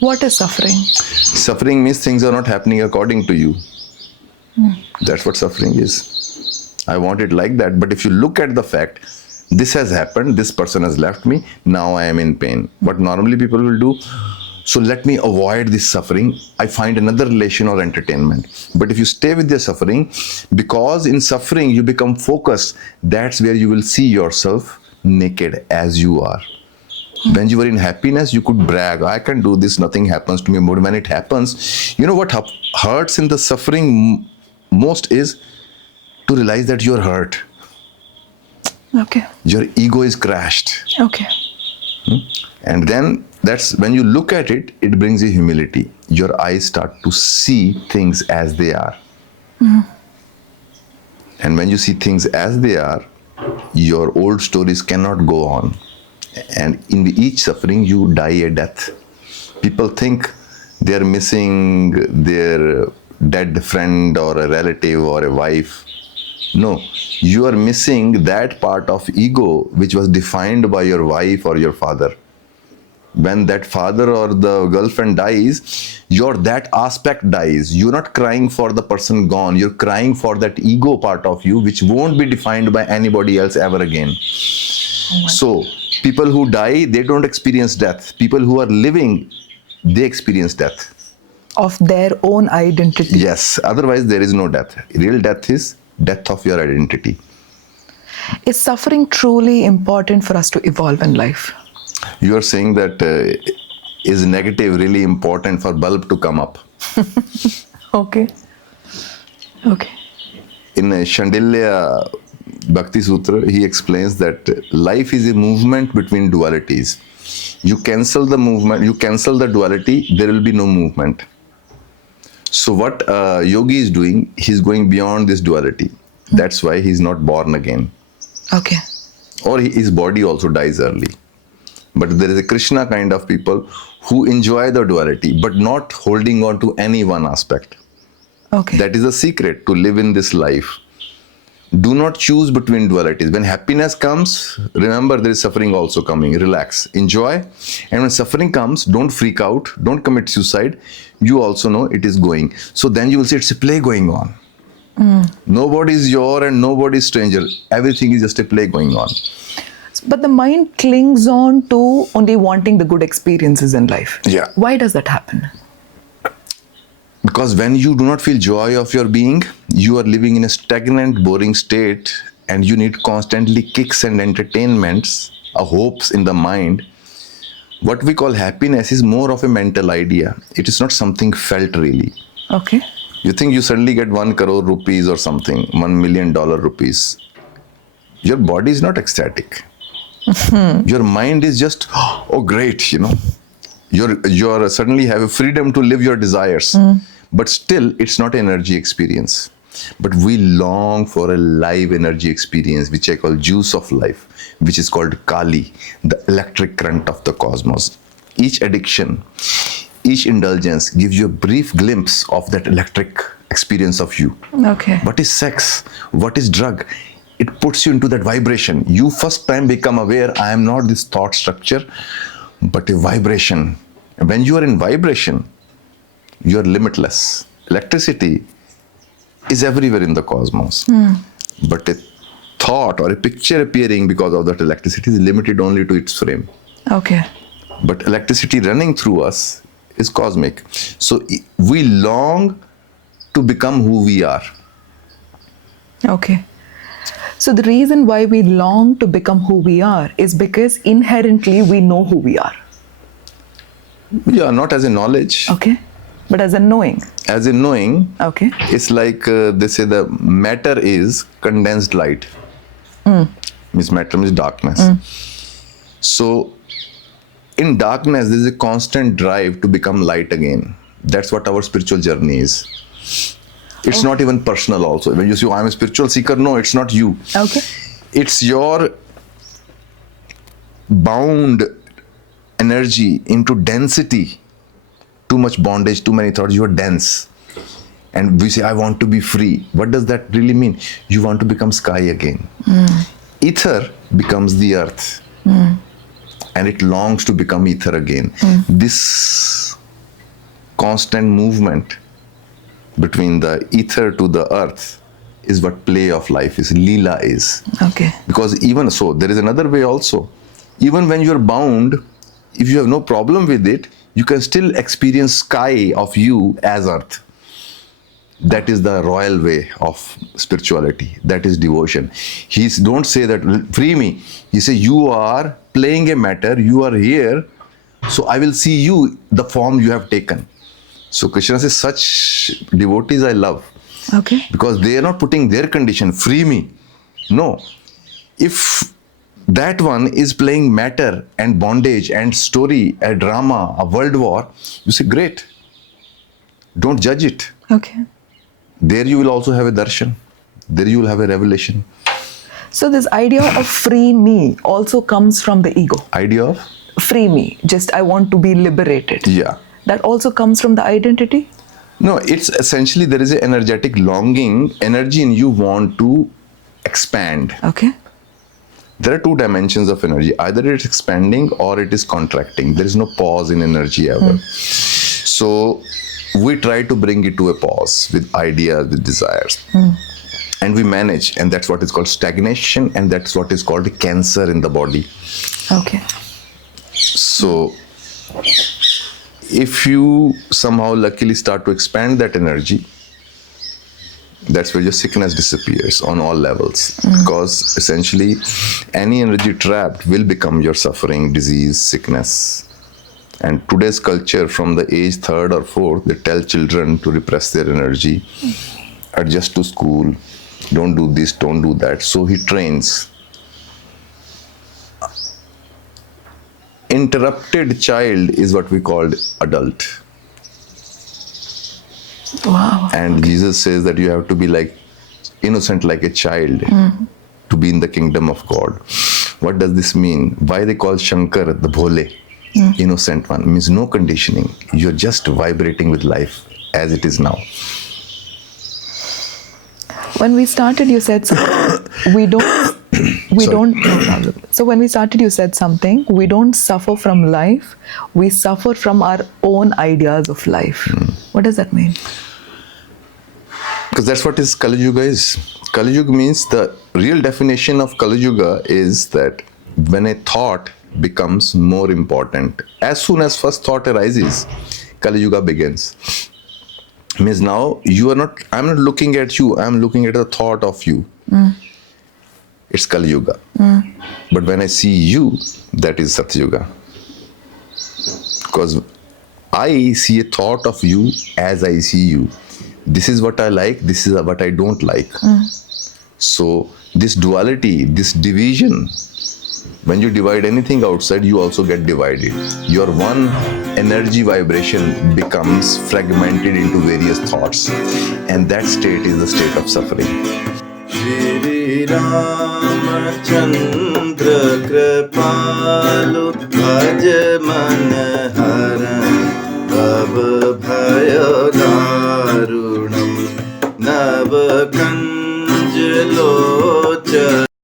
What is suffering? Suffering means things are not happening according to you. That's what suffering is. I want it like that. But if you look at the fact, this has happened, this person has left me, now I am in pain. What normally people will do, so let me avoid this suffering. I find another relation or entertainment. But if you stay with the suffering, because in suffering you become focused, that's where you will see yourself naked as you are. When you were in happiness, you could brag, I can do this, nothing happens to me. But when it happens, you know what hurts in the suffering most is to realize that you're hurt. Okay. Your ego is crashed. Okay. And then that's when you look at it, it brings you humility. Your eyes start to see things as they are. And when you see things as they are, your old stories cannot go on. And in each suffering, you die a death. People think they are missing their dead friend or a relative or a wife. No, you are missing that part of ego which was defined by your wife or your father. When that father or the girlfriend dies, that aspect dies. You're not crying for the person gone. You're crying for that ego part of you which won't be defined by anybody else ever again. So people who die, they don't experience death. People who are living, they experience death. Of their own identity. Yes, otherwise there is no death. Real death is death of your identity. Is suffering truly important for us to evolve in life? You are saying that is negative really important for bulb to come up? Okay. Okay. In Shandilya Bhakti Sutra, he explains that life is a movement between dualities. You cancel the movement, you cancel the duality, there will be no movement. So what yogi is doing, he's going beyond this duality. That's why he's not born again. Okay. Or his body also dies early. But there is a Krishna kind of people who enjoy the duality, but not holding on to any one aspect. Okay. That is a secret to live in this life. Do not choose between dualities. When happiness comes, remember there is suffering also coming. Relax, enjoy. And when suffering comes, don't freak out, don't commit suicide. You also know it is going. So then you will see it's a play going on. Nobody is your and nobody is stranger. Everything is just a play going on. But the mind clings on to only wanting the good experiences in life. Yeah. Why does that happen? Because when you do not feel joy of your being, you are living in a stagnant, boring state, and you need constantly kicks and entertainments, hopes in the mind. What we call happiness is more of a mental idea. It is not something felt really. Okay. You think you suddenly get 1 crore rupees or something, $1 million rupees. Your body is not ecstatic. Your mind is just, oh great, you know. You're suddenly have a freedom to live your desires. But still, it's not an energy experience. But we long for a live energy experience, which I call juice of life, which is called Kali, the electric current of the cosmos. Each addiction, each indulgence gives you a brief glimpse of that electric experience of you. Okay. What is sex? What is drug? It puts you into that vibration. You first time become aware, I am not this thought structure, but a vibration. When you are in vibration, you are limitless. Electricity is everywhere in the cosmos. But a thought or a picture appearing because of that electricity is limited only to its frame. Okay. But electricity running through us is cosmic. So we long to become who we are. Okay. So the reason why we long to become who we are is because inherently we know who we are. Yeah, not as a knowledge. Okay. But as a knowing. As in knowing, Okay. it's like they say the matter is condensed light. Means matter means darkness. So in darkness, there is a constant drive to become light again. That's what our spiritual journey is. It's not even personal also. When you say, oh, I'm a spiritual seeker, no, it's not you. Okay. It's your bound energy into density. Too much bondage, too many thoughts, you are dense. And we say, I want to be free. What does that really mean? You want to become sky again. Ether becomes the earth. And it longs to become ether again. This constant movement between the ether to the earth is what play of life is, Leela is. Okay. Because even so, there is another way also. Even when you're bound, if you have no problem with it, you can still experience sky of you as earth. That is the royal way of spirituality. That is devotion. Don't say that, free me. He say, you are playing a matter, you are here, so I will see you, the form you have taken. So Krishna says, such devotees I love. Okay. Because they are not putting their condition, free me. No. If that one is playing matter and bondage and story, a drama, a world war, you say, great. Don't judge it. Okay. There you will also have a darshan. There you will have a revelation. So this idea of free me also comes from the ego. Idea of? Free me, just I want to be liberated. Yeah. That also comes from the identity? No, it's essentially there is an energetic longing, energy in you want to expand. Okay. There are two dimensions of energy. Either it's expanding or it is contracting. There is no pause in energy ever. So we try to bring it to a pause with ideas, with desires. And we manage, and that's what is called stagnation, and that's what is called cancer in the body. Okay. So if you somehow luckily start to expand that energy, that's where your sickness disappears on all levels. Because essentially any energy trapped will become your suffering, disease, sickness. And today's culture, from the age 3rd or 4th, they tell children to repress their energy, adjust to school, don't do this, don't do that. So he trains. Interrupted child is what we call adult. Wow. And Jesus says that you have to be like innocent like a child to be in the kingdom of God. What does this mean? Why they call Shankar the Bhole, innocent one? It means no conditioning. You're just vibrating with life as it is now. When we started, you said something. So when we started, you said something. We don't suffer from life. We suffer from our own ideas of life. What does that mean? Because that's what is Kali Yuga is. Kali Yuga means, the real definition of Kali Yuga is that when a thought becomes more important, as soon as first thought arises, Kali Yuga begins. Means now I'm not looking at you, I'm looking at the thought of you. It's Kali Yuga. But when I see you, that is Satya Yuga. Because I see a thought of you as I see you. This is what I like, this is what I don't like. So this duality, this division, when you divide anything outside, you also get divided. Your one energy vibration becomes fragmented into various thoughts. And that state is the state of suffering. Shri Ramachandra Kripalu Bhaj Man